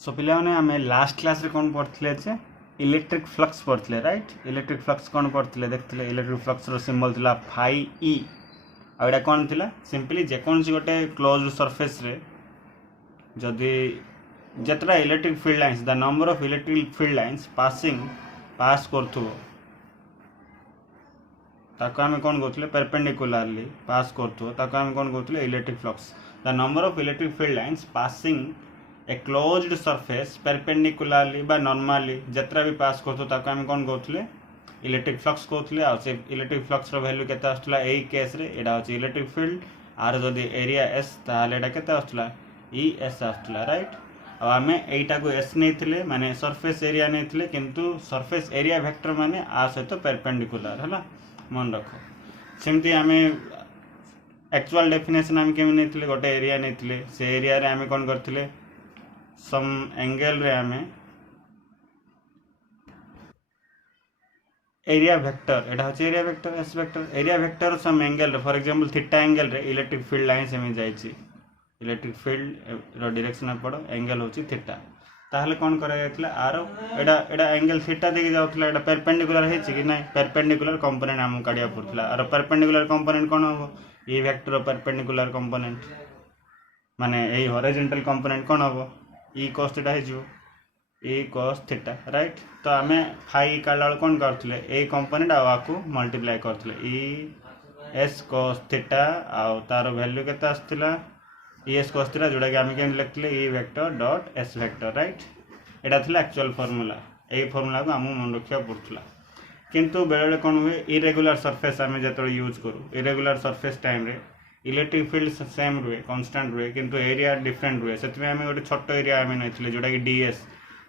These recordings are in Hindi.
सो पिलाने आम लास्ट क्लास रे कौन पढ़ते जे इलेक्ट्रिक फ्लक्स पढ़ते राइट। इलेक्ट्रिक फ्लक्स कौन पढ़ते देखते इलेक्ट्रिक फ्लक्स रो सिंबल थिला फाई ई आउटा कौन थिला सिंपली जेकोसी गोटे क्लोज सरफेस रे जदि जतरा electric field lines the number of electric field lines pass करथुबो ताको आम कौन कहते परपेंडिकुलारली पास करथुबो ताको आम कौन कहते electric flux the number of electric field lines passing a closed surface perpendicularly बा नॉर्मली जतरा भी पास करथु ताको आम कौन कहते इलेक्ट्रिक फ्लक्स कहते आ से इलेक्ट्रिक फ्लक्स रो वैल्यू केते आस्तला एई केस रे एडा होची इलेक्ट्रिक फील्ड आर जदि एरिया एस ताले एडा केते आस्तला ई एस आस्तला राइट। आम एटा को एस नहीं माने सरफेस एरिया नहीं किंतु सरफेस एरिया वेक्टर माने आ सहित परपेंडिकुलर है मन रख सेमती आम एक्चुअल डेफिनेशन आम केमी नहीं गोटे एरिया नहीं से एरिया रे आम कौन करथिले सम एंगल रे आम एरिया वेक्टर एटा होची area vector S vector area vector some angle रे फॉर एग्जांपल थीटा एंगल रे इलेक्ट्रिक फील्ड लाइन सेमी जाईची इलेक्ट्रिक फील्ड रो डायरेक्शन पड़ो एंगल होची थीटा ताहले कौन करा जायतिला आर एडा एडा एंगल थीटा देके जाउतला एडा परपेंडिकुलर हेछि कि नै परपेंडिकुलर कंपोनेंट हम काढिया पड़तला आर परपेंडिकुलर कंपोनेंट कोन हो ए वेक्टर परपेंडिकुलर कंपोनेंट माने ए हॉरिजॉन्टल कंपोनेंट कोन हो ई cos थीटा हेजियो ए cos थीटा राइट। तो आमे फाई काढला कोन करथले ए कंपोनेंट आ वाकू मल्टीप्लाई करथले ई एस cos थीटा आ तार वैल्यू केते आस्तिला एस cos थीटा जोड़ा कि आम के लिखले ई vector dot S vector right. एटा थिला एक्चुअल फार्मूला ए फार्मूला को आम मन रखिया पड़थला किंतु बेले कौन हुए इरेगुलर सरफेस आम जो यूज करूँ इरेगुलर सरफेस टाइम रे इलेक्ट्रिक फील्ड सेम रुए कांस्टेंट रुए किंतु एरिया डिफरेंट रुए से आम गोटे छोट एरिया आम नहीं जोटा कि डीएस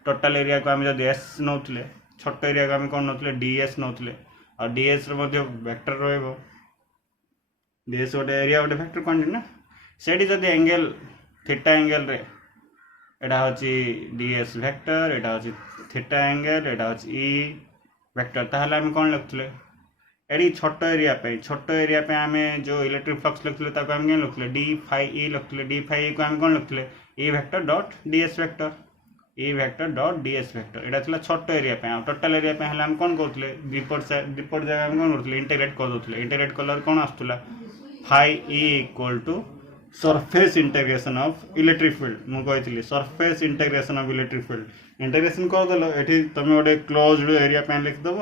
टोटाल एरिया को आम जब एस नौले छोट एरिया को आम कौन नौले डीएस नौले और डीएस वेक्टर रो डीएस गोटे एरिया गोटे वेक्टर क्वांटिटी ना सेठी जदि एंगल थीटा एंगल रे एटा होची डीएस वेक्टर एटा होची थीटा एंगल एटा होची ई वेक्टर ताहले आम कौन लिखुले एडी छोट एरिया पे आम जो इलेक्ट्रिक फ्लक्स लिखुले ताको आम केन लिखुले डी फाई ई लिखुले डी फाई ई को आम कौन लिखुले E vector dot ds vector E vector dot ds vector एटा थिला छोट एरिया पे टोटल एरिया पे हला आम कौन कहउतले डिपोर्ट जगह आम कौन करथले इंटीग्रेट कर दोथले इंटीग्रेट कलर कौन आस्तुला phi E equal to surface integration of electric field मु कही surface integration of electric field integration करदेल ये तुम गोटे क्लोज्ड एरिया पे लिखिदेव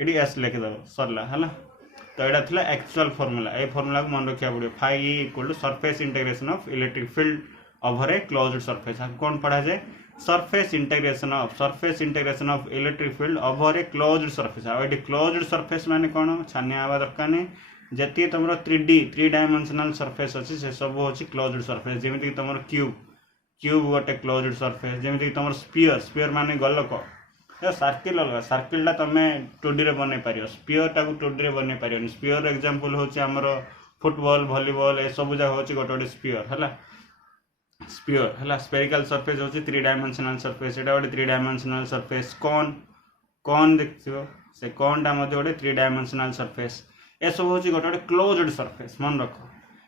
ये एस लिखिदेव सरला है तो यहाँ थी एक्चुअल फॉर्मूला ए फॉर्मूला को मन रखा पड़े phi E equal to surface integration of electric field over a closed surface कौन पढ़ा जाए surface integration of electric field over a closed surface आ क्लोज्ड सरफेस माने कौन छानिया आवा दरकार नहीं जति तुम 3 डायमेंशनल सरफेस अच्छी से सब होची क्लोज्ड सरफेस जेमिति तुम क्यूब गोटे क्लोज्ड सरफेस जेमिति तुम स्पीयर माने गोलक सर्किल अलग सर्किल तुम 2D रे बनै पारियो स्पीयर टाको 2D रे बनै पारियो स्पीयर एग्जांपल होची हमरो फुटबॉल वॉलीबॉल ए सब जगह होची गोटे गोटे स्पीयर हला स्फेरिकल सरफेस होची 3 डायमेंशनल सरफेस एटा गोटे 3 डायमेंशनल सरफेस कोन देखियो से कोनटा मध्ये गोटे 3 डायमेंशनल सरफेस ए सब हूँ गोटे गोटे क्लोज्ड सरफेस मन रख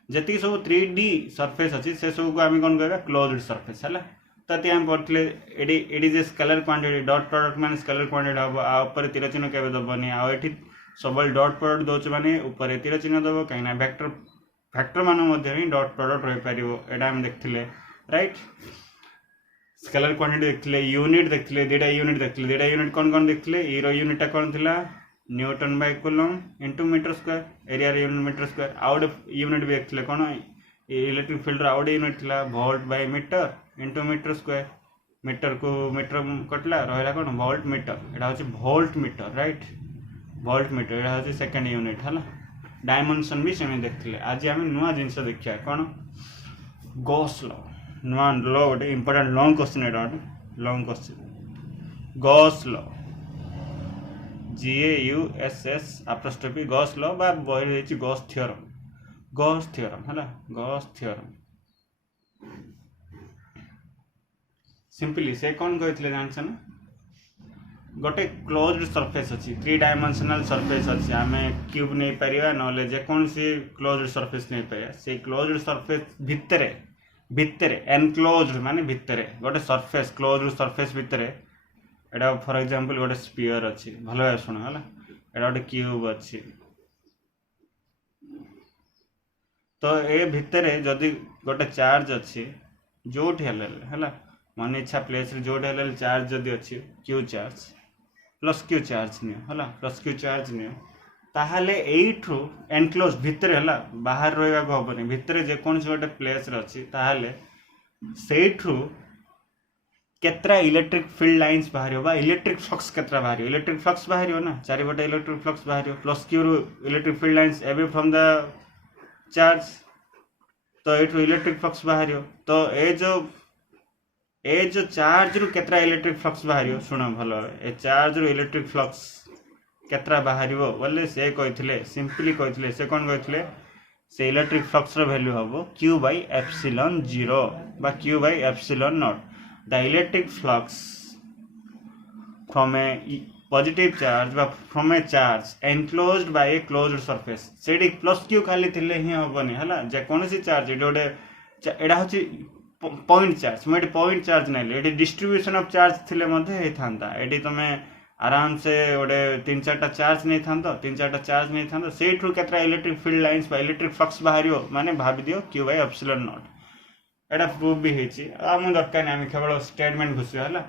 जी सब 3D सरफेस अच्छी से सब को आम कौन कह क्लोज्ड सरफेस है तो आम पढ़ते ये स्केलर क्वांटिटी डॉट प्रोडक्ट मान स्केलर क्वांटिटी हम आपर तीर चिन्ह के दबनी आठी सब डॉट प्रोडक्ट दौर माने ऊपर तीर चिन्ह दब कहीं वेक्टर मान डॉट प्रोडक्ट रही पार यहाँ देखते राइट स्केलर क्वांटिटी देखते यूनिट देखते दुटा यूनिट कौन देखते ई यूनिटा कौन थी newton by coulomb into metre square area unit metre square आउट यूनिट भी देखते कौन इलेक्ट्रिक फील्ड आउट यूनिट थी volt by metre into metre square metre को मीटर कटला रहा कौन वोल्ट मीटर यहाँ हूँ volt metre right volt metre यहाँ हूँ सेकेंड यूनिट है डायमेंशन भी सेम देखते आज आम नुआ जिनस देखा कौन गॉस लॉ नुआ लॉ गोटे इंपोर्टेंट लॉन्ग क्वेश्चन एटा गोटे long question Gauss law GAUSS apostrophe Gauss law बा बही गॉस थ्योरम है गॉस थ्योरम सिंपली से कौन कहते जानस ना गोटे क्लोज्ड सरफेस अच्छी 3 डायमेंशनल सरफेस अच्छी आम क्यूब नहीं पार ना जेकोसी क्लोज्ड सरफेस नहीं पार से क्लोज्ड सरफेस भितर भितर एनक्लोज्ड माने भितर गोटे सरफेस क्लोज्ड सरफेस भितर एटा फॉर एग्जांपल गोटे स्फीयर अछि भलो भाबे सुनो हला एटा गोटे क्यूब अछि तो ए भितर जदि गोटे चार्ज अछि जोठी हला मन इच्छा प्लेस रे जोठी हला चार्ज जदि अछि Q charge plus Q charge neo हला प्लस क्यू चार्ज नियो ताहले एइठू एनक्लोज भितर हला बाहर रहइबा को हबनी भितर जे कोन गोटे प्लेस रे अछि ताहले सेइठू केतरा इलेक्ट्रिक फील्ड लाइन्स बाहरियो बा इलेक्ट्रिक फ्लक्स केतरा बाहरियो इलेक्ट्रिक फ्लक्स बाहरियो ना चारि बटे इलेक्ट्रिक फ्लक्स बाहरियो प्लस क्यू रो electric field lines away from the charge तो एठू इलेक्ट्रिक फ्लक्स बाहरियो तो ए जो चार्ज रु केतरा इलेक्ट्रिक फ्लक्स बाहरियो सुनो भलो ए चार्ज रु इलेक्ट्रिक फ्लक्स केतरा बाहरियो बोले से कहिथिले सिंपली कहिथिले से कोन कहिथिले से इलेक्ट्रिक फ्लक्स रो वैल्यू हबो q by epsilon 0 बा q by epsilon naught the electric flux from a positive charge but from a charge enclosed by a closed surface सेडी प्लस q खाली थिले ही हबनी हला जे कोनसी चार्ज एडोडे एडा होची पॉइंट चार्ज मेडी पॉइंट चार्ज नै एडी डिस्ट्रीब्यूशन ऑफ चार्ज थिले मध्ये हे थांता एडी तमे आराम से ओडे 3-4टा चार्ज नहीं थांतो 3-4टा चार्ज नहीं थांतो सेठू केतरा इलेक्ट्रिक फील्ड लाइंस बा इलेक्ट्रिक फ्लक्स बाहरियो माने भाबी दियो q by epsilon naught एडा प्रूफ भी हेची हम दरकार नै हम केवल स्टेटमेंट घुसियो हला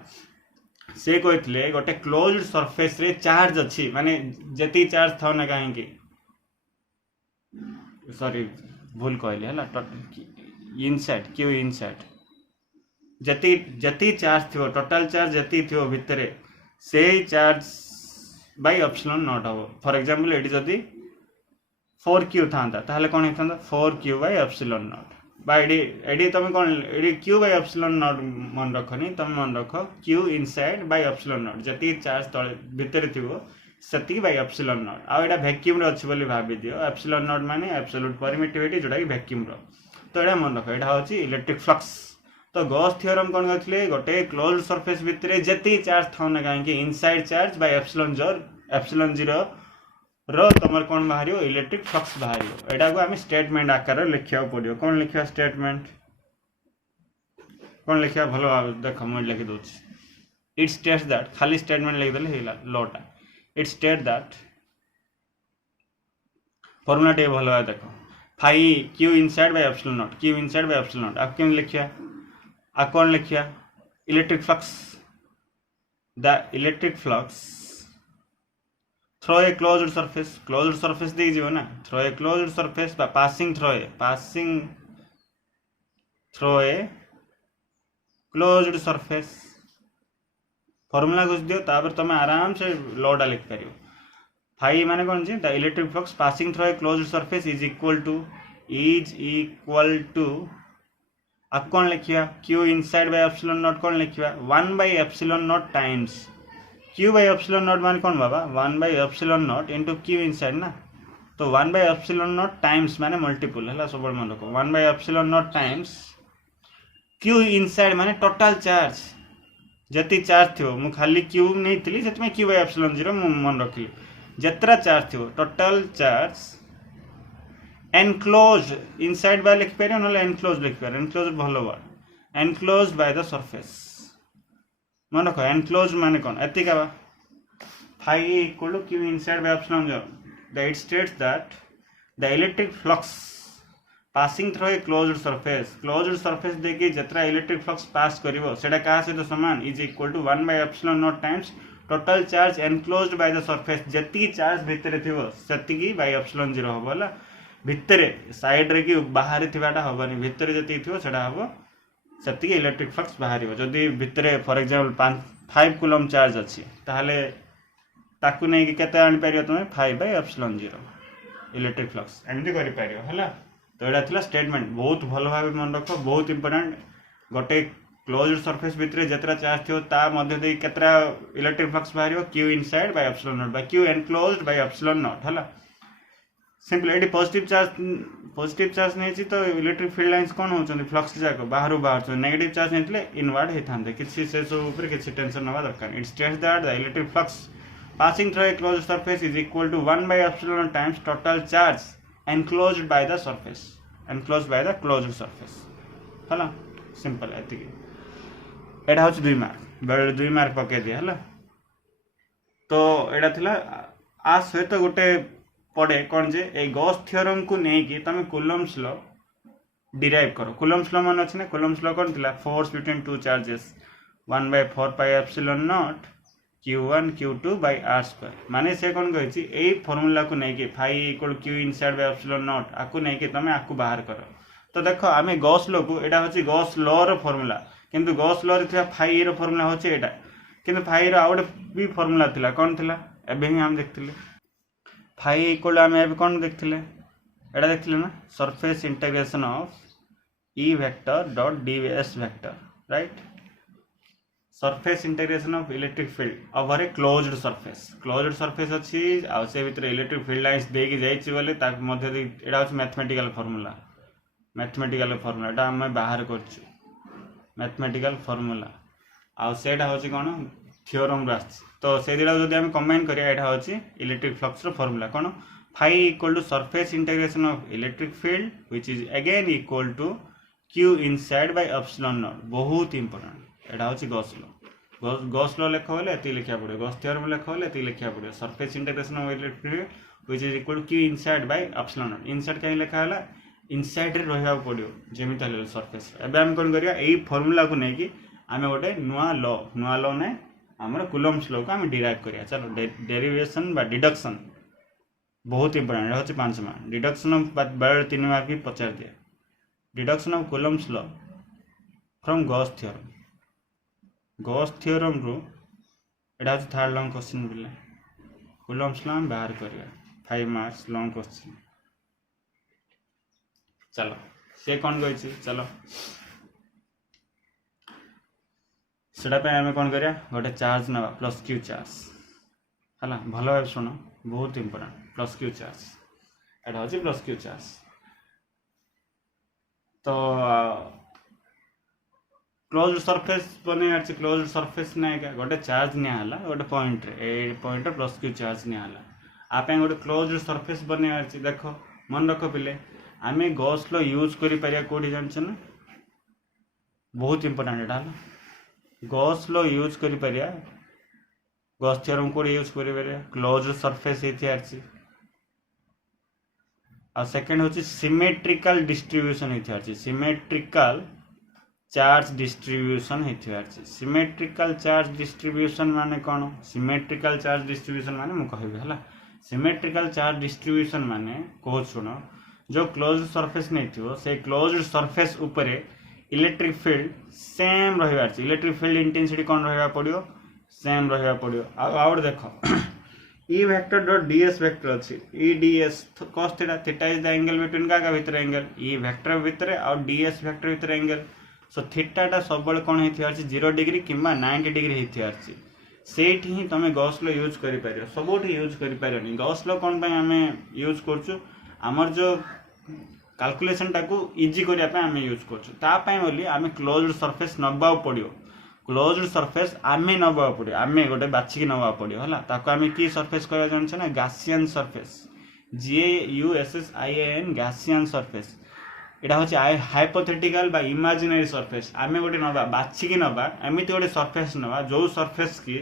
से कहितले गोटे क्लोज्ड सरफेस रे चार्ज अछि माने जति चार्ज थाउ ना काहे की सॉरी भूल कहले हला इनसाइड q इनसाइड जति चार्ज थियो टोटल चार्ज जति थियो भितरे से चार्ज बाय एप्सिलॉन नॉट हो फॉर एग्जांपल एडी जदी 4q थांता ताहले कोन हेथांता 4q by epsilon naught by एडी तमे कोन एडी q बाय एप्सिलॉन नॉट मन रखनी तमे मन रखो q inside by epsilon naught जति चार्ज तळे भितर थिवो सती बाय एप्सिलॉन नॉट आ एडा वैक्यूम रे अछि बोली भाबी दियो एप्सिलॉन नॉट माने एब्सोल्यूट परमिटिविटी जोडा कि वैक्यूम रो तो एडा मन रखो एडा होची इलेक्ट्रिक फ्लक्स तो गॉस थ्योरम कोन कहथले गोटे क्लोज्ड सरफेस भितरे जति चार्ज थाउ ना काहे कि इनसाइड चार्ज बाय एप्सिलॉन 0 रो तमर कोन बाहरियो इलेक्ट्रिक फ्लक्स बाहरियो एडा को हम स्टेटमेंट आकार लिखिया पडियो कोन लिखिया स्टेटमेंट कोन लिखिया भलो देखो म लिखि दोछि इट स्टेट्स दैट खाली स्टेटमेंट लिख देले हेला लॉटा इट स्टेट दैट फार्मूला टे भलो है देखो phi q inside by epsilon naught q inside by epsilon naught अब केन लिखिया आ कौन लिखिया electric flux the electric flux through a closed surface दे जीव ना थ्रो ए क्लोज्ड सरफेस बा passing through a closed surface formula घुस दियो तापर तमे आराम से लॉटा लिख परियो फाई माने कोन जी the electric flux passing through a closed surface is equal to अब कौन लिखिया q inside by epsilon naught कौन लिखिया 1 by epsilon naught times q by epsilon naught मान कौन बाबा 1 by epsilon naught into q inside ना तो 1 by एप्सिलॉन नॉट टाइम्स माने मल्टीपल हला सब मन रखो 1 by epsilon naught times q inside माने टोटल चार्ज जति चार्ज थियो मु खाली q नै थिली सेत में q by एप्सिलॉन 0 मन रखली जत्रा चार्ज थियो total charge enclosed inside by लिख पेरियो नले enclosed लिख पेरियो enclosed भलो word enclosed by the surface मन रखो enclosed माने कोन एतिका बा phi equal to q inside by epsilon 0 that it states that the electric flux passing through a closed surface देखि जत्रा electric flux pass करिवो सेटा का से तो समान is equal to 1 by epsilon naught times total charge enclosed by the surface जति चार्ज भितर थिवो सति की by epsilon 0 होबला भितरे साइड रे कि बाहर थिबाटा हबनी भितरे जति थिवो सेटा हबो सति की इलेक्ट्रिक फ्लक्स बाहरिवो जदी भितरे फॉर एग्जांपल 5 कूलम चार्ज अछि ताहले ताकु नै कि केते आनि परियो तमे 5 by epsilon 0 इलेक्ट्रिक फ्लक्स एमती करि परियो हला तो एडा थिला स्टेटमेंट बहुत भलो भाबे मन रखो बहुत इंपोर्टेंट गोटे क्लोज्ड सरफेस भितरे जत्रा चार्ज थियो ता मध्ये दे केतरा इलेक्ट्रिक फ्लक्स बाहरियो q inside by epsilon naught by q enclosed by epsilon naught हला सिंपल एडी पॉजिटिव चार्ज नै छि तो इलेक्ट्रिक फील्ड लाइंस कोन होचोंदी फ्लक्स जाको बाहरु बाहर छ नेगेटिव चार्ज नेतले इनवर्ड हे थांदे किछि से सब ऊपर किछि टेंशन नवा दरकार it states that the electric flux passing through a closed surface is equal to 1 by epsilon times total charge enclosed by the surface enclosed by the closed surface है सिंपल एति एटा हूँ 2 मार्क बेले 2 मार्क पकई दिए है तो एटा थिला आ सहित गोटे पड़े कौन जे ए गॉस थ्योरम को लेकिन तुम कूलम्स लॉ डिराइव करो कूलम्स लॉ मन अच्छे ना कूलम्स लॉ कौन थिला force between two charges 1/4 pi epsilon naught Q1 Q2 by r square माने से कौन कही यही फॉर्मूला को नहीं कि phi equal Q inside by epsilon naught आकु नहीं कि तुम आकु बाहर कर तो देख आम गॉस लॉ को एटा होची गॉस लॉ रो फॉर्मूला किंतु गॉस लॉ रे थिला फाई रो फॉर्मूला होची एटा किंतु फाई रो आउट भी फॉर्मूला थिला कौन थिला एबे ही हम देखथिले फाई इक्वल आम एबे कौन देखथिले एटा देखथिले ना surface integration of E vector dot ds vector right surface integration of electric field over a closed surface अच्छी आ से भीतर इलेक्ट्रिक फील्ड लाइंस देकी जाइछि बोले ता मध्य एटा होछि मैथमेटिकल फार्मूला एटा हम बाहर करछु मैथमेटिकल फार्मूला आ सेटा होछि कोन थ्योरम रास तो से दिला जदि हम कंबाइन करिया एटा होछि इलेक्ट्रिक फ्लक्स रो फार्मूला कोन phi equal to surface integration of electric field which is again equal to Q inside by epsilon naught बहुत इंपोर्टेंट एटा होछि गॉस लॉ लेख बोले एति लिखिया पड़े गॉस थ्योरम लेख बोले एति लिखिया पड़े surface integration of electric field which is equal to Q inside by epsilon naught inside कहीं लिखा होला इनसाइड रे रहबा पड़ियो जेमिति हले सरफेस एबे हम कोन करिया एई फार्मूला को नै कि आमे गोटे नुआ लॉ नै हमर कूलम्स लॉ को हम डिराइव करिया चलो डेरिवेशन बा डिडक्शन बहुत इंपोर्टेंट होछि 5 मार्क डिडक्शन ऑफ बार 3 मार्क भी पचार दिया deduction of Coulomb's law from Gauss theorem रो एटा होछि थर्ड लॉन्ग क्वेश्चन बिले कूलम्स लॉ हम बाहर करिया 5 मार्क्स लॉन्ग क्वेश्चन चलो से कौन कही चलो सेटा पे आमे कौन करिया गोटे चार्ज नवा प्लस क्यू चार्ज हला भलो भाव सुनो बहुत इंपोर्टेंट प्लस क्यू चार्ज एटा होछि प्लस क्यू चार्ज तो क्लोज्ड सरफेस बने आछि क्लोज्ड सरफेस नै का गोटे चार्ज निया हला गोटे पॉइंट रे ए पॉइंट रे प्लस क्यू चार्ज निया हला आपे गोटे क्लोज्ड सरफेस बने आछि देखो मन रखो पिले आमे गॉस लॉ यूज करि परिया कोडी जानछ ना बहुत इंपोर्टेंट एटा हला गॉस लॉ यूज करि परिया गॉस थ्योरम को यूज करि परिया क्लोज्ड सरफेस इति आछि आ सेकंड होछि सिमेट्रिकल डिस्ट्रीब्यूशन इति आछि सिमेट्रिकल चार्ज डिस्ट्रीब्यूशन इति आछि सिमेट्रिकल चार्ज डिस्ट्रीब्यूशन माने कोन सिमेट्रिकल चार्ज डिस्ट्रीब्यूशन माने मु कहबे हला सिमेट्रिकल चार्ज डिस्ट्रीब्यूशन माने को सुनो जो क्लोज्ड सरफेस नहीं थी से क्लोज्ड सरफेस ऊपर इलेक्ट्रिक फील्ड सेम रहिबा अछि इलेक्ट्रिक फील्ड इंटेंसिटी कोन रहिबा पड़ियो सेम रहिबा पड़ियो आउट देखो E vector dot ds vector अछि E ds cos theta theta is the angle between का भीतर एंगल E वेक्टर भीतर और ds वेक्टर भीतर एंगल सो थीटाटा सब बळे कोन हेथि अछि 0 डिग्री किंबा 90 डिग्री हेथि अछि सेठी ही तमे गॉस लॉ यूज करि पारियो सबोठी यूज करि पारियोनी गॉस लॉ कोन पय हमें यूज करछु हमर जो कैलकुलेशन टाको इजी करिया पे हमें यूज करछु ता पय बोली हमें क्लोज्ड सरफेस नबा पड़ियो क्लोज्ड सरफेस आमे नबा पड़ियो आमे गोटे बाछि के नबा पड़ियो हला ताको हमें की सरफेस कहया जान छ ना Gaussian surface GAUSSIAN Gaussian surface एटा होछि हाइपोथेटिकल बा इमेजिनरी सरफेस आमे गोटे नबा बाछि के नबा एमिति गोटे सरफेस नबा जो सरफेस की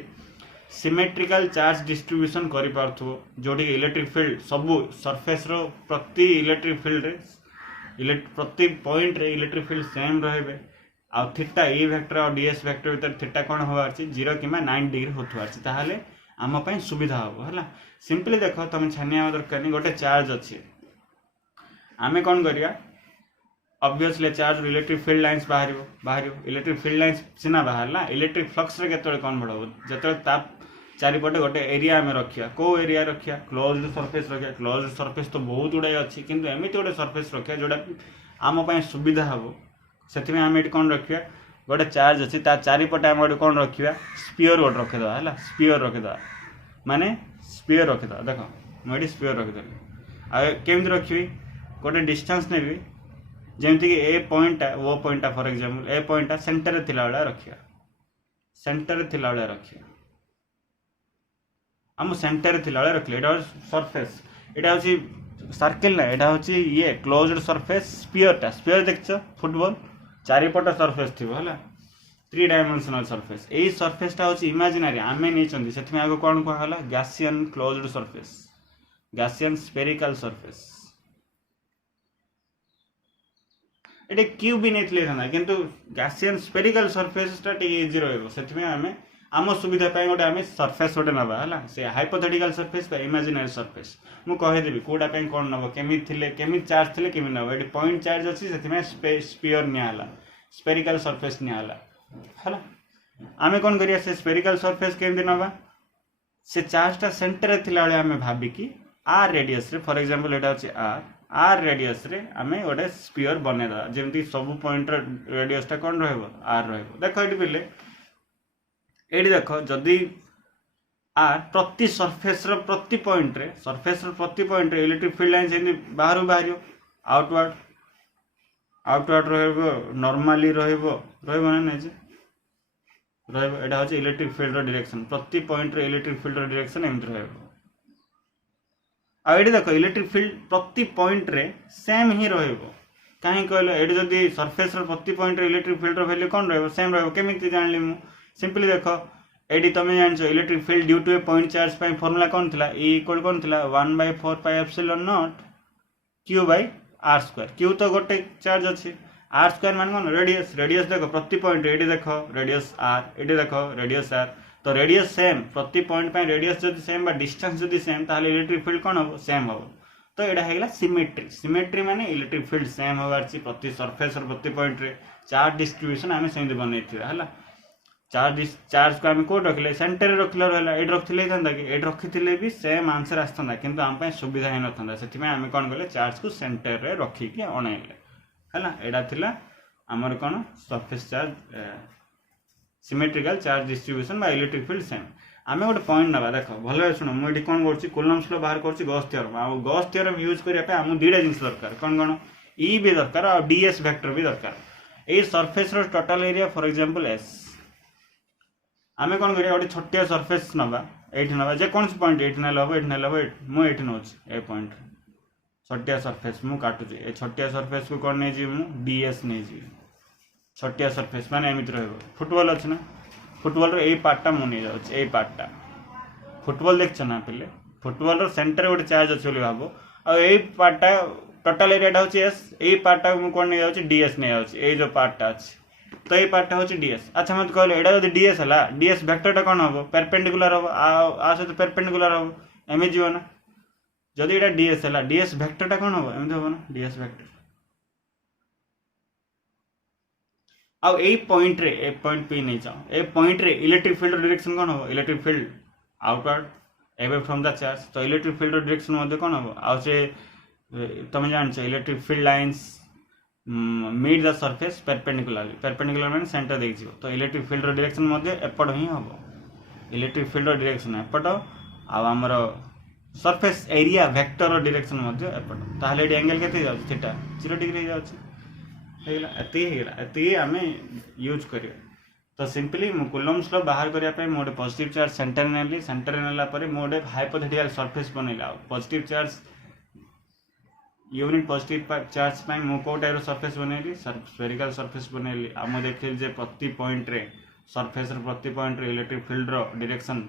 सिमेट्रिकल चार्ज डिस्ट्रीब्यूशन करि पारथो जोडी इलेक्ट्रिक फील्ड सब सरफेस रो प्रति इलेक्ट्रिक फील्ड रे प्रति पॉइंट रे इलेक्ट्रिक फील्ड सेम रहबे आ थीटा E वेक्टर और ds वेक्टर भीतर थीटा कोन होवार छी 0 किमा 9 डिग्री होथवार छी ताहाले आम पय सुविधा हो हला सिंपली देखो तुम छानिया दरकार नहीं गोटे चार्ज अछि आमे कोन करिया obviously charge electric field lines बाहरियो इलेक्ट्रिक फील्ड लाइंस सिना बाहरला इलेक्ट्रिक फ्लक्स रे केतळे कोन बढ़ो जतळे ताप चारिपटे गोटे एरिया में रखिया को एरिया रखिया क्लोज्ड सरफेस रखिया क्लोज्ड सरफेस तो बहुत गुड़ाई अच्छी किंतु एमिति गोटे सरफेस रखिया जोटा आम पय सुविधा हबो सेति में आमे कोन रखिया गोटे चार्ज अछि ता चारिपटे आम गोटे कोन रखिया स्फीयर गोटे रखिदा हला स्फीयर रखिदा माने स्फीयर रखिदा देखो मोडी स्फीयर रखिदा आ केमति रखिबी गोटे डिस्टेंस नेबी जेमति कि ए पॉइंट वो point for example A point centre रे थिला वाला रखिया सेंटर रे थिला वाला रखिया हम सेंटर रे थिला वाला रखले एटा सरफेस एटा होची सर्कल ना एटा होची ये क्लोज्ड सरफेस स्फीयर देखछ फुटबॉल चारिपट सरफेस थी है 3 डायमेंशनल सरफेस यही सरफेसटा हूँ इमेजिनारी आम नहीं से आगे कौन कहला गैसियन क्लोज्ड सरफेस गैसियन स्पेरिकल सरफेस ये क्यूब भी नहीं था किंतु गैसियन स्पेरिकल सरफेसटा इजी रही आम आम सुविधा गोटे आम सरफेस गोटे नवा है से हाइपोथेटिकल सरफेस इमेजिनारी सरफेस मुझे कहीदेवी कौटा कौन नब केमी चार्ज थे केमी नब ये पॉइंट चार्ज अच्छी से स्पीयर निला स्पेरिकल सरफेस निला है आम कौन करिया से स्पेरिकल सरफेस केमती नवा से चार्जटा सेंटर थिला आम भाविकी आर रेडियस रे फॉर एग्जांपल एटा अछि आर रेडियस रे आमे गोटे स्पीयर बनेदा जेमती सब पॉइंट रेडियसटा कौन रहबो आर रहबो देखो एटी बिले एटी देखो जदि आर प्रति सरफेस रो प्रति पॉइंट रे इलेक्ट्रिक फील्ड लाइन जेमती बाहर बाहर आउटवर्ड रहबो नॉर्मली रहबो ना नै जे रहबो एटा होछि इलेक्ट्रिक फील्ड रो डायरेक्शन प्रति पॉइंट रे इलेक्ट्रिक फील्ड रो डायरेक्शन एमती रहबो आइए देखो इलेक्ट्रिक फील्ड प्रति पॉइंट रे सेम ही रहबो कहीं कहलो एडी जदी सरफेस रो प्रति पॉइंट रे इलेक्ट्रिक फील्ड रो वैल्यू कोन रहबो सेम रहबो केमिति जानली मु सिंपली देखो एडी तमे जानछो electric field due to a point charge पाई फार्मूला कोन थिला E इक्वल कोन थिला 1/4 pi epsilon naught q by r square q तो गोटे चार्ज अछि r स्क्वायर मान कोन रेडियस देखो प्रति पॉइंट एडी देखो रेडियस r एडी देखो रेडियस r तो रेडियस सेम प्रति पॉइंट पे रेडियस जदि सेम बा डिस्टेंस जदि सेम ताले इलेक्ट्रिक फील्ड कोन हो सेम हो तो एडा हेगला सिमेट्री माने इलेक्ट्रिक फील्ड सेम होबार छि प्रति सरफेस और प्रति पॉइंट रे चार्ज डिस्ट्रीब्यूशन आमे सेम बनैथिरा हला चार्ज को आमे कोड रखले सेंटर रे रखले रहला एड रखथिले थांदा कि एड रखिथिले भी सेम आंसर आस्थांदा किंतु आम पे सुविधा हे नथांदा सेति में आमे कोन गले चार्ज को सेंटर रे रखी के अणैले हला एडा थिला हमर कोन surface charge symmetrical charge distribution बा इलेक्ट्रिक फील्ड सेम आमे गोटे पॉइंट नबा देखो भले सुनो मु एठी कोन करछि कूलम्ब्स लॉ बाहर करछि गॉस थ्योरम आ गॉस थ्योरम यूज करिया पे हमु दुईटा जिंस दरकार कोन E भी दरकार और ds वेक्टर भी दरकार ए सरफेस रो total area for example s आमे कोन करिया गोटे छोटिया सरफेस नबा एठी नबा जे कोन पॉइंट एठी न लबो मु एठी नोच ए पॉइंट छोटिया सरफेस मु काटुछि ए छोटिया सरफेस को कोन नै जी मु ds नै जी छोटिया सरफेस माने एमित रहबो फुटबॉल अछि ना फुटबॉल रो ए पार्टटा मु नै जाउछ ए पार्टटा फुटबॉल देखछ ना पहिले फुटबॉल रो सेंटर गोटे चार्ज अछि बोली भाबो आ ए पार्टटा टोटल एरियाटा होछि s ए पार्टटा मु कोन नै जाउछ ds नै जाउछ ए जो पार्टटा अछि तो ए पार्टटा होछि ds अच्छा मत कहले एडा जदि ds हला ds वेक्टरटा कोन हबो परपेंडिकुलर हबो आ से परपेंडिकुलर हबो एमे जीव ना जदि एडा ds हला ds वेक्टरटा कोन हबो एमे हबो ना ds वेक्टर आ ए पॉइंट रे ए पॉइंट पे नहीं जाओ ए पॉइंट रे इलेक्ट्रिक फील्ड डायरेक्शन कोन हो electric field outward away from the charge तो इलेक्ट्रिक फील्ड डायरेक्शन मध्ये कोन हो आ से तमे जान छ electric field lines meet the surface perpendicular माने सेंटर देख जिवो तो इलेक्ट्रिक फील्ड डायरेक्शन मध्ये एपड ही हबो इलेक्ट्रिक फील्ड डायरेक्शन एपड आ हमर सरफेस एरिया वेक्टर डायरेक्शन मध्ये एपड ताले एंगल केते जाउ थीटा 0 डिग्री जाउ एति आम यूज कर तो सिंपली मु कूलम्ब्स लॉ बाहर करिया पे मोडे पॉजिटिव चार्ज सेंटर नेला परे मोडे हाइपोथेटिकल सरफेस बनैला positive charge unit positive charge पाई मु को टाइप सरफेस बनैली स्फेरिकल सरफेस बनैली हम देखिल जे प्रति पॉइंट रे सरफेस रे प्रति पॉइंट रे इलेक्ट्रिक फील्ड रो डायरेक्शन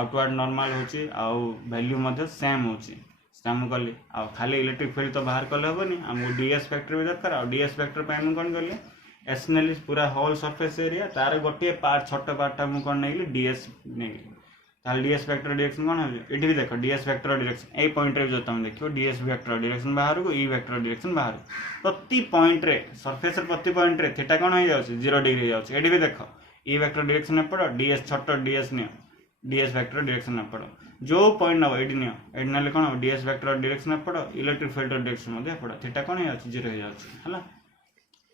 आउटवर्ड नॉर्मल होची आ वैल्यू मध्ये सेम होची हम कली आ खाली इलेक्ट्रिक फील्ड तो बाहर कले हेबनी हमको ds वेक्टर भी दरकार आ ds वेक्टर पे हम कोन करले एसनली पूरा होल सरफेस एरिया तार गोटे पार्ट छोट पार्ट हम कोन नेली ds नेली ताल ds वेक्टर डायरेक्शन कोन है एठी भी देखो ds वेक्टर डायरेक्शन ए पॉइंट रे जो तुम देखियो ds वेक्टर डायरेक्शन बाहर को e वेक्टर डायरेक्शन बाहर प्रति पॉइंट रे सरफेस रे प्रति पॉइंट रे थीटा कोन हो जाउ 0 डिग्री जाउ एठी भी देखो e वेक्टर डायरेक्शन ने पड़ो ds छोट ds ने ds वेक्टर डायरेक्शन ने पड़ो जो पॉइंट नबो एडी नियो एडी नाले कोन ds वेक्टर डायरेक्शन पड़ो इलेक्ट्रिक फील्ड डायरेक्शन मध्ये पड़ो थीटा कोन है 0 हो जाउ हला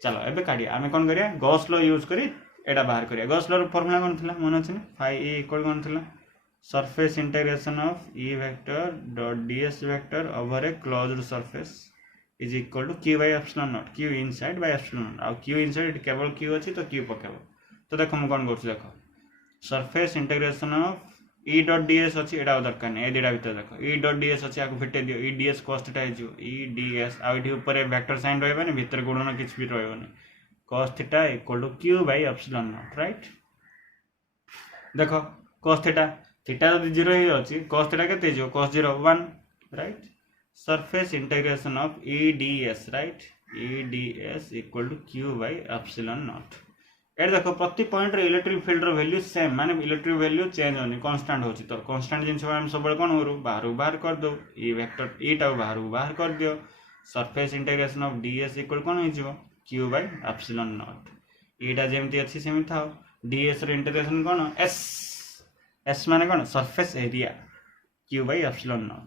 चलो एबे काढिया आमे कोन करिया गॉस लॉ यूज करी एडा बाहर करिया गॉस लॉ रो फार्मूला कोन थिला मन अछि ने phi e इक्वल कोन थिला surface integration of e vector dot ds vector over a closed surface is equal to q by epsilon naught q inside by epsilon naught आ q इनसाइड केवल q अछि तो q पकेबो तो देखो हम कोन करछु देखो surface integration of e dot ds अछि एडा दरकार नै ए दिडा भीतर देखो e डॉट ds अछि आको फिटे दियो e ds cos theta is e ds आ इठी ऊपर वेक्टर साइन रहबे नै भीतर गुणन किछ भी रहबे नै cos theta equal to q by epsilon naught, right? देखो cos theta जब 0 ही अच्छी cos theta के जो cos 0 1, right? Surface integration of EDS, right? EDS equal to q by epsilon naught. एट देखो प्रति point electric field value same माने इलेक्ट्रिक वैल्यू चेंज होनी कांस्टेंट होची तो कांस्टेंट जिनस हम सब कौन करूँ बाहर कर दो ई वेक्टर ईटा बाहर कर दियो surface integration of DS equal कौन हो क्यू बाय एप्सिलॉन नॉट ईटा जेमती अच्छी सेमती था डीएस रे इंटीग्रेशन कौन एस एस माने कौन surface area q by epsilon naught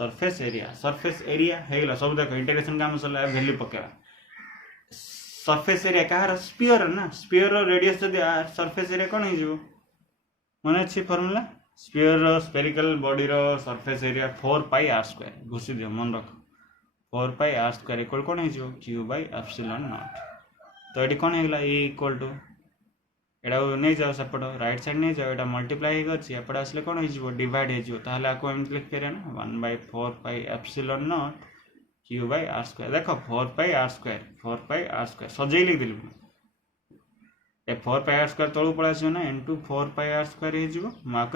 surface area हेगला सब देखो इंटीग्रेशन काम सरला वैल्यू पकेबा सरफेस एरिया कहार स्पीयर ना स्पीयर रेडियस जदि सरफेस एरिया कौन हो मन अच्छी फर्मूला स्पीयर स्पेरिकल बॉडी रो surface area 4 pi R square घुसी दियो मन रख 4 पाई आर स्क्वायर इक्वल कौन हो क्यू बाय एप्सिलॉन नॉट तो ये कौन होगा ए इक्वल टू एटा नहीं जाओ सेपट राइट साइड नहीं जाओ एटा मल्टीप्लाई होगी एपटे आसले कौन हो डिवाइड हो आपको एमती लिखिपर ना 1/4 pi epsilon naught Q by R square देखो 4 पाई आर स्क्वायर सजई लिख दिल ए 4 पाई आर स्क्वायर तलू पड़ा ना इनटू 4 पाई आर स्क्वायर हो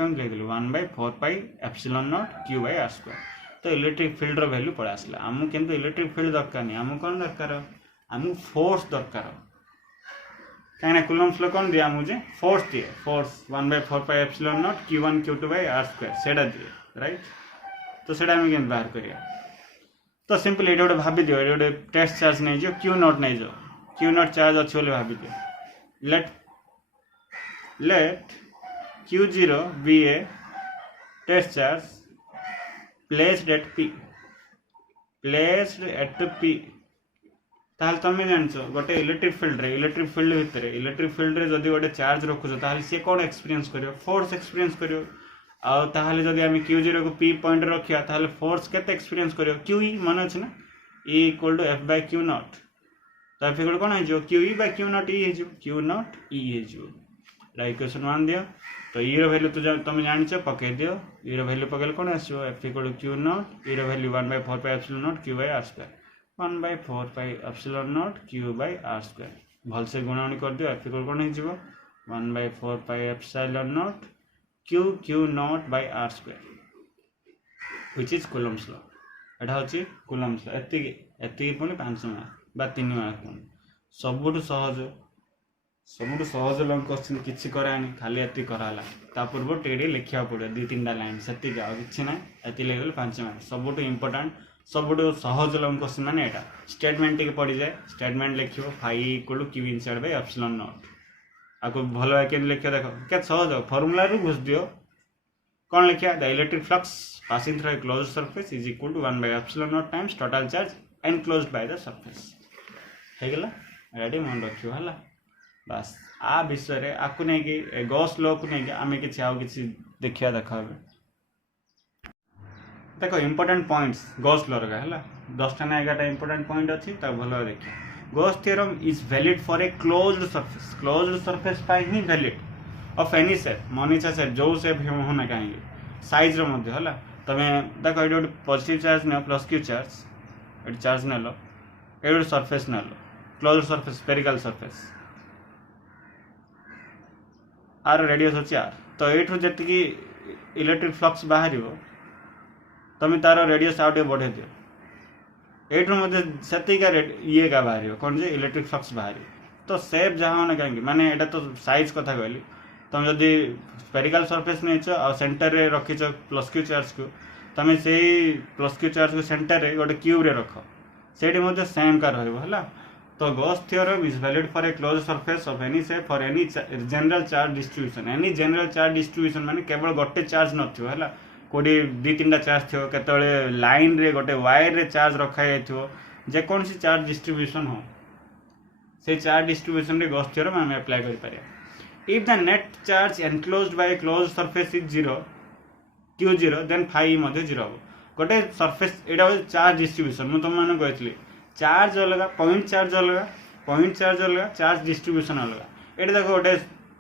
लिख दिल 1/4 pi epsilon naught Q by R square तो इलेक्ट्रिक फील्ड रो वैल्यू पड़ा आसला आमको किंतु इलेक्ट्रिक फील्ड दरकार नहीं आमको कौन दरकार आमको फोर्स दरकार कहीं कूलम्स लो कौन दिया मुझे फोर्स दिए force 1/4 pi epsilon naught q1 q2 by R square सेटा दिए राइट तो सेटा हम केमती बाहर करिया तो सिंपल ये गोटे भाभी दियो ये गोटे टेस्ट चार्ज नहीं जाओ क्यू नॉट नहीं जाओ क्यू नॉट चार्ज अच्छे बोले भाभी दियो let q0 be a test charge placed at P ताहले तुम जान गोटे इलेक्ट्रिक फील्ड रे जदि गोटे चार्ज रखुच ताहले सी कौन एक्सपीरियंस करियो फोर्स एक्सपीरियंस करियो आउ ताहले जदि आम q0 को p पॉइंट रखिया ताहले फोर्स केते एक्सपीरियंस करियो qe मन अछि ना e equal to f by q naught तो f इक्वल कोन हो qe by q naught e हो q नॉट e हो एटा इक्वेशन 1 दियो तो e रो वैल्यू तो तुम जानिछ पके दियो e रो वैल्यू पकेल कोन आसो f equal to q naught e रो value 1/4 pi epsilon naught q by r square 1/4 pi epsilon naught q by r square भल से गुणन कर दियो f इक्वल कोन हो 1/4 pi epsilon naught q naught by r square which is Coulomb's law एटा होची कूलम्स लॉ एति पुनी 5 मार्क बा 3 मार्क सबुठु सहज लॉन्ग क्वेश्चन किछि करानी खाली एति कराला ता पूर्व टेडी लिखिया पड़े 2-3 लाइन सेति आ किछि ना एति लेवल 5 मार्क सबुठु इंपोर्टेंट सबुठु सहज लॉन्ग क्वेश्चन माने एटा स्टेटमेंट टिके पड़ी जाए स्टेटमेंट लिखियो phi equal to q inside by epsilon naught आपको भल भाई लिखिए देखो क्या सहज फर्मूला रू घुस दियो कौन लिखिया the electric flux passing through a closed surface is equal to 1/एप्सिलॉन naught times total charge enclosed by the surface हे गेला रेडी मन रखियो हला बस आ विषय रे आकु नै कि गॉस लॉ को नै कि आमे किछि आउ किछि देखिया देखाबे देखो इंपोर्टेंट पॉइंट्स गॉस लॉ रे हला 10 टा ना 11 टा इंपोर्टेंट पॉइंट अछि त भलो देखिया Gauss theorem is valid for a closed surface. Closed surface pi he valid of any shape. मनीचा से जो shape हम होना कहेंगे size रो मध्य हला तमे देखो एडो पॉजिटिव चार्ज ने प्लस q चार्ज एड चार्ज ने लो एडो सरफेस ने लो क्लोज्ड सरफेस स्फेरिकल सरफेस आर रेडियस अछि r तो एठो जति की इलेक्ट्रिक फ्लक्स बाहरिबो तमे तारो रेडियस आउट बढ़े दियो एट से ये का बाहर कौन जे इलेक्ट्रिक फ्लक्स बाहर तो सेप जहाँ होना कहेंगे माने एटा तो साइज कथा कहली तुम जदि स्फेरिकल सरफेस नहीं आ सेंटर रे रखीच प्लस क्यू चार्ज को तुम से प्लस क्यू चार्ज को सेंटर रे गोटे क्यूब रे रख से सेम का रहा तो Gauss theorem is valid for a close surface of any shape for any general charge distribution any general charge distribution माने केवल गोटे चार्ज नथियो हला कोडी 2-3टा चार्ज थो केतळे लाइन रे गोटे वायर रे चार्ज रखा जाइथो जे कौन सी चार्ज डिस्ट्रीब्यूशन हो से चार्ज डिस्ट्रीब्यूशन रे गॉस थ्योरम हम अप्लाई करि पारे if the net charge enclosed by a closed surface is 0 q0 then phi मध्ये 0 हो गोटे सरफेस एटा चार्ज डिस्ट्रीब्यूशन मु तुम माने कहथली चार्ज अलग पॉइंट चार्ज अलग चार्ज डिस्ट्रीब्यूशन अलग एटा देखो गोटे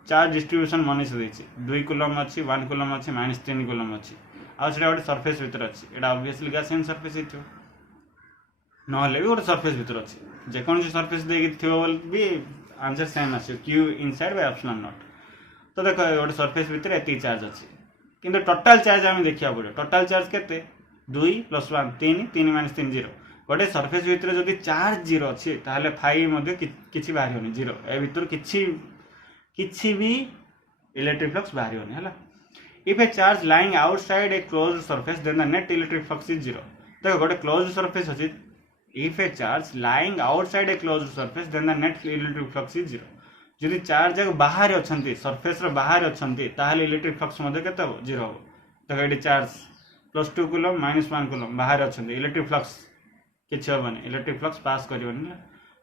चार्ज डिस्ट्रीब्यूशन मनीष देछि 2 कूलम अछि 1 कूलम अछि -3 कूलम अछि आ सेटा गोटे सरफेस भीतर अछि एटा ऑब्वियसली गैसियन सरफेस हितो नहले भी गोटे सरफेस भितर अच्छे जेकोसी सरफेस देखिए भी आंसर सेम आस Q inside by epsilon naught. तो देख गोटे सरफेस भितर एति चार्ज अच्छे किंतु टोटाल चार्ज आम देखा पड़े टोटाल चार्ज के 2 + 1 3 3 - 3 0 गोटे सरफेस भितर जदि चार्ज 0 अच्छे ताहले फाइव किसी बाहर जीरो ए भीतर किसी भी इलेक्ट्रिक फ्लक्स बाहर है। If a charge lying outside a closed surface then the net electric flux is 0। देखो गोटे क्लोज्ड सरफेस अच्छी if a charge lying outside a closed surface then the net electric flux is 0। जदि चार्ज जाक बाहर अच्छा सरफेस बाहर अच्छा ताहले इलेक्ट्रिक फ्लक्स के हम 0 हम। देखो ये चार्ज +2 कूलम -1 कूलम बाहर अच्छा इलेक्ट्रिक फ्लक्स किसी हेनी इलेक्ट्रिक फ्लक्स पास कर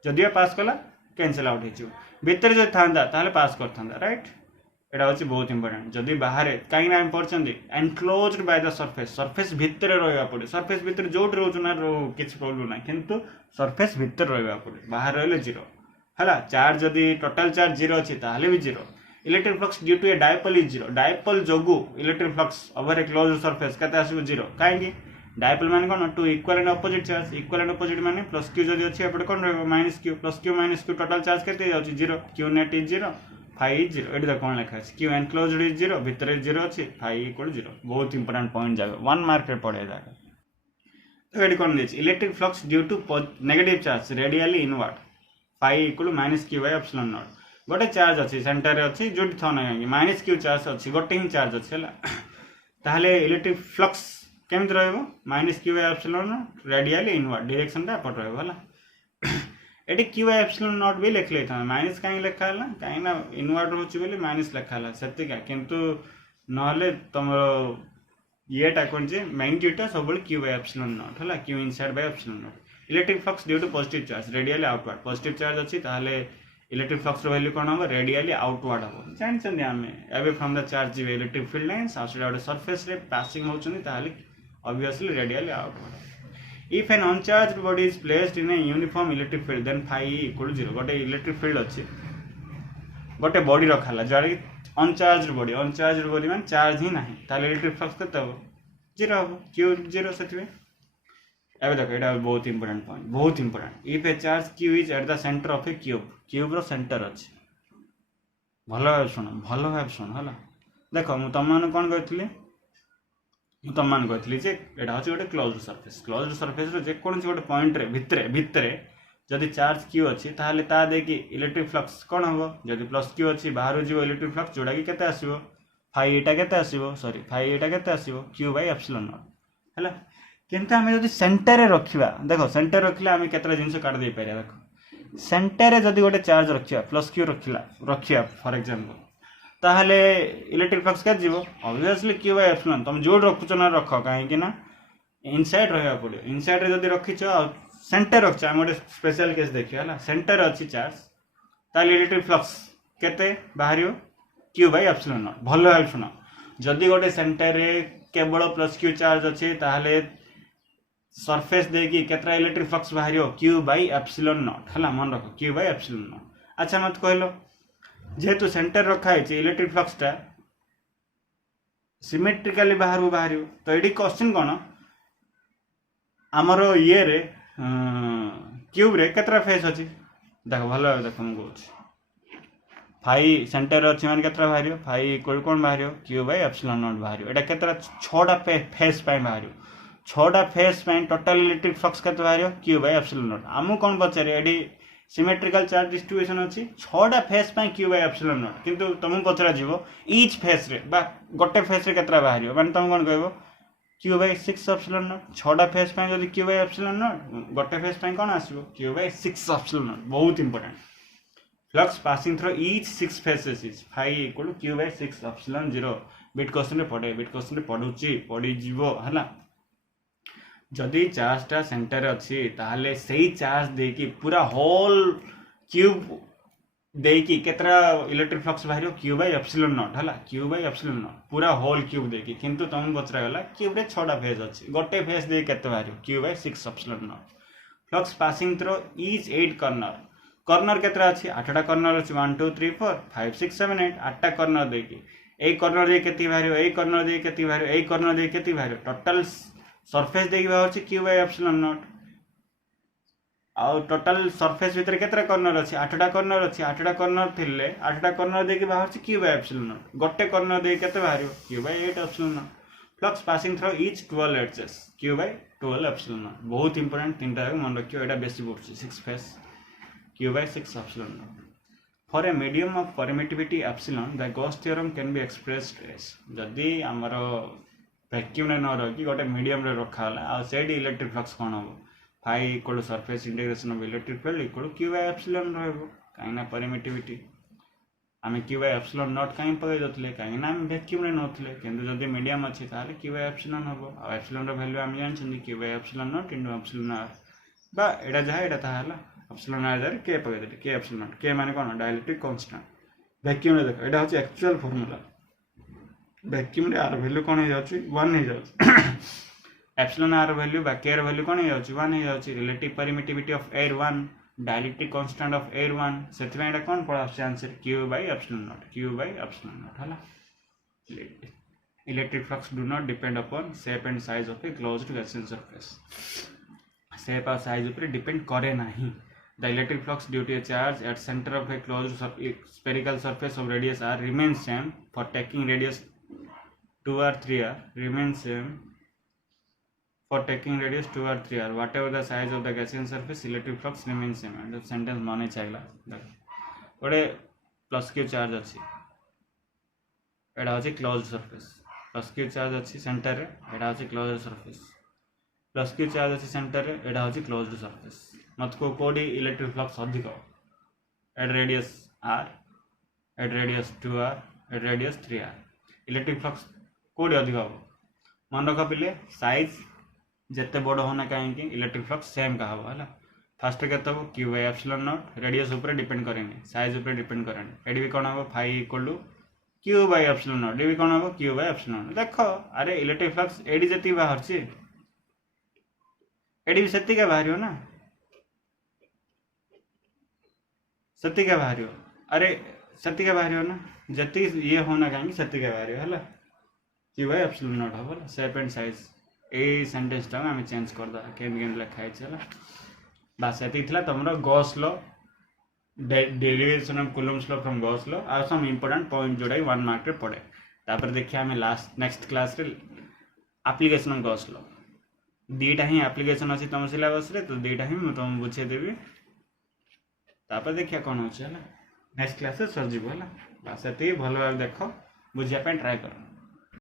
जदि पास कला कैंसल आउट हो भितर जो था पास करता राइट। यहाँ हूँ बहुत इंपोर्टेंट जदि बाहर कहीं पढ़ते enclosed by the surface surface भितर रहा पड़े सरफेस भितर जो रोज ना किसी प्रोब्लेम ना किंतु सरफेस भितर रहा पड़े बाहर रही 0 है। चार्ज जदि टोटाल चार्ज 0 अच्छी ताहले भी 0 electric flux due to a dipole is 0 dipole जोगु electric flux over a closed surface केते आसीबो 0 कहीं डायपोल मान कौन two equal and opposite charge equal and opposite माने प्लस क्यू जदि अच्छी एपटे कौन रहिबो -q plus q - q total charge केते जाउची 0 q net is 0 phi is 0 एटी कौन लिखा है क्यू एनक्लोज्ड इज 0 भितर 0 अच्छी फाइ इक्वल 0 बहुत इंपोर्टेंट पॉइंट जगह 1 मार्क रे पड़े जाएगा। तो ये कौन देछि electric flux due to negative charge radially inward phi equal -q/ε0 गोटे चार्ज अच्छी सेंटर अच्छी जो था ना कहीं -q चार्ज अच्छी गोटे ही चार्ज अच्छे ताहले इलेक्ट्रिक फ्लक्स केमती -q/ε0 रेडियली इनवर्ड डायरेक्शन टा एपट रहा ये q/ε0 भी लिख लेता माइनस कहीं लिखा है कहीं इनवर्ड रोचे माइनस लिखा से किंतु ना तुम येटा कौन जे मैग्नीट्यूडटा सब q/ε0 है q inside by ε0 electric flux due to positive charge radially outward positive charge अच्छी ताहले इलेक्ट्रिक फ्लक्स वैल्यू कौन हम रेडियली आउटवर्ड हम जानते आम एवे फ्रॉम द चार्ज जी electric field lines outside surface रे पासिंग होचनी ताहले obviously radially outward. If an uncharged body is placed in a uniform electric field then phi equal 0 गोटे इलेक्ट्रिक फील्ड अच्छी गोटे बॉडी रखा जहाँ अनचार्ज्ड बॉडी मान चार्ज ही ना ताहले इलेक्ट्रिक फ्लक्स केते हम 0 हम क्यू 0 से एवं देख यहाँ बहुत इंपोर्टेंट पॉइंट बहुत important if a charge Q is at the centre of A cube centre अच्छे भल भाव शुण है देख मुझे तुम मैंने कौन कहती तुम मैंने कहती यहाँ हूँ गोटे क्लोज्ड सरफेस जेकोसी गोटे पॉइंट रे भितर जदि चार्ज क्यू अच्छी ताहले ता देखी इलेक्ट्रिक फ्लक्स कौन हम जदि प्लस क्यू अच्छी बाहर जीव इलेक्ट्रिक फ्लक्स जोड़ा कि केते आसीबो फाइ एटा केते आसीबो सॉरी फाइ एटा केते आसीबो q/ε0 है किंतु आम जब सेंटर रखा देख सेंटर रखिले आम केतटा जिन काट दे पारे देख सेंटर जदि गोटे चार्ज रखा प्लस क्यू रखा फॉर एग्जांपल ताहले इलेक्ट्रिक फ्लक्स क्या जीव ऑब्वियसली q/ε तुम जो रखुच ना रख कहीं इनसाइड रहा पड़े इनसाइड जब रखीच सेंटर रख आम गोटे स्पेशल केस देखिए है सेंटर अच्छी चार्ज ताहले इलेक्ट्रिक फ्लक्स केते बाहर q/ε0 भल भाव शुण जदि गोटे सेंटर केवल प्लस क्यू चार्ज अच्छे ताहले सरफेस देखी केतरा इलेक्ट्रिक फ्लक्स बाहर q/ε0 है मन रख q/ε0। अच्छा मत कहल जेहेतु सेंटर रखा है इलेक्ट्रिक फ्लक्स टा सिमेट्रिकली बाहर तो ये क्वेश्चन कौन आमर ये रे क्यूब रे केतरा फेस अच्छी देख भल देख मुझे फाइ सेंटर अच्छी मान केतरा बाहर फाइ इक्वल कौन बाहर q/ε0 बाहर यहाँ केतरा 6टा फेस बाहर 6टा फेस टोटाल इलेक्ट्रिक फ्लक्स के बाहर q/ε0 आमको कौन पचारे ये सिमेट्रिकल चार्ज डिस्ट्रीब्यूशन अच्छी 6टा फेस q/ε0 किंतु तुमको पचरा जीव ईच फेस रे बा गोटे फेस रे केतरा बाहर माने तुम कौन कहबो q/6ε0 6टा फेस जब q/ε0 गोटे फेस कौन आसो q/6ε0 बहुत important flux passing through each 6 faces is phi equal q/6ε0 bit question पढ़ुची पढ़ी जीव है जदि चार्जटा सेंटर अच्छी ताहले सही चार्ज देकी पूरा होल क्यूब देकी केतरा इलेक्ट्रिक फ्लक्स बाहर q/ε0 है q/ε0 पूरा होल क्यूब देकी किंतु तुम पचरा गला क्यूब रे 6टा फेज अच्छी गोटे फेज दे केते बाहर q/6ε0 flux passing through each 8 corner केतरा अच्छी 8टा कॉर्नर अच्छी 1 2 3 4 5 6 7 8 8टा कॉर्नर देकी ए कॉर्नर दे केते बाहर ए कॉर्नर दे केते बाहर ए कॉर्नर दे केते बाहर टोटल सरफेस देखिए बाहर q/ε0 आउ टोटल सरफेस भितर केतरा कर्नर अछि 8टा कर्नर अछि 8टा कर्नर थिले 8टा कर्नर देके बाहर q by epsilon naught गोटे कर्नर दे केते बाहरियो q by 8 epsilon naught flux passing through each 12 edges q by 12 epsilon naught बहुत इंपोर्टेंट तीनटा मन रखियो एटा बेसी पड़छ 6 face q by 6 epsilon naught for a medium of permittivity epsilon the Gauss theorem can be expressed as जदी हमरो वैक्यूम ने न रखी गोटे मीडियम रे रखा होला आ सेडी इलेक्ट्रिक फ्लक्स कोन हो phi equal to surface integration of electric field equal to q by epsilon रहबो काइना परमिटिविटी आमे q by epsilon नॉट काई पगे दतले काइना हम वैक्यूम रे नथले किंतु जदी मीडियम अछि ताले q by epsilon हबो आ epsilon रो वैल्यू हम जानछन q by epsilon not into epsilon r बा एडा जहा एडा ताहाला epsilon r दर k पगे दले k epsilon नॉट k माने कोन डाइलेक्ट्रिक कांस्टेंट वैक्यूम रे देखो एडा होची एक्चुअल फार्मूला वैक्यूम रे r वैल्यू कोन हे जाउची 1 हे जाउची epsilon r value by k value कौन है 1 है relative permittivity of air 1 dielectric constant of air 1 सेतबे एटा कोन पड़ा answer q by epsilon naught हला electric flux do not depend upon shape and size of a closed Gaussian surface shape और size ऊपर depend करे नहीं the electric flux due to a charge at center of a closed spherical surface of radius r remains same for taking radius 2 or 3 r remains same for taking radius 2 or 3 r whatever the size of the Gaussian surface electric flux remains same and the sentence माने चाहिला ओडे प्लस q चार्ज अछि एडा अछि closed surface plus q charge अछि सेंटर रे एडा अछि closed surface plus q charge अछि सेंटर रे एडा अछि क्लोज्ड सरफेस मत को कोडी इलेक्ट्रिक फ्लक्स अधिक at radius r at radius 2r at radius 3r electric flux कोडी अधिक हो मन रख पिले साइज जिते बड़ होना कहीं इलेक्ट्रिक फ्लक्स सेम का हबो हला फर्स्ट के तब q by epsilon naught radius ऊपर डिपेंड करेनी साइज ऊपर डिपेंड करेनी एडी भी कोन हबो phi equal to q by epsilon naught एडी भी कोन हबो q by epsilon naught देखो अरे इलेक्ट्रिक फ्लक्स एडी जति बाहर छी एडी भी सत्य का बाहरियो ना सत्य का बाहरियो अरे सत्य का बाहरियो ना जति ये होना कहीं सत्य का बाहरियो हला q by epsilon naught हबो shape and size a sentence टा हम चेंज कर दा केन केन लिखा है चला बस एती थिला तमरो Gauss law derivation of Coulomb's law from Gauss law आ सम इंपोर्टेंट पॉइंट जोड़ाई 1 मार्क रे पड़े तापर देखिया हमें लास्ट नेक्स्ट क्लास रे एप्लीकेशन ऑफ गॉस लॉ दीटा ही एप्लीकेशन अछि तम सिलेबस रे तो दीटा ही मैं तुम बुझे देबी तापर देखिया कोन होछ हला नेक्स्ट क्लास से सर जीवो हला बस एती भलो भाव देखो बुझिया पे ट्राई करो।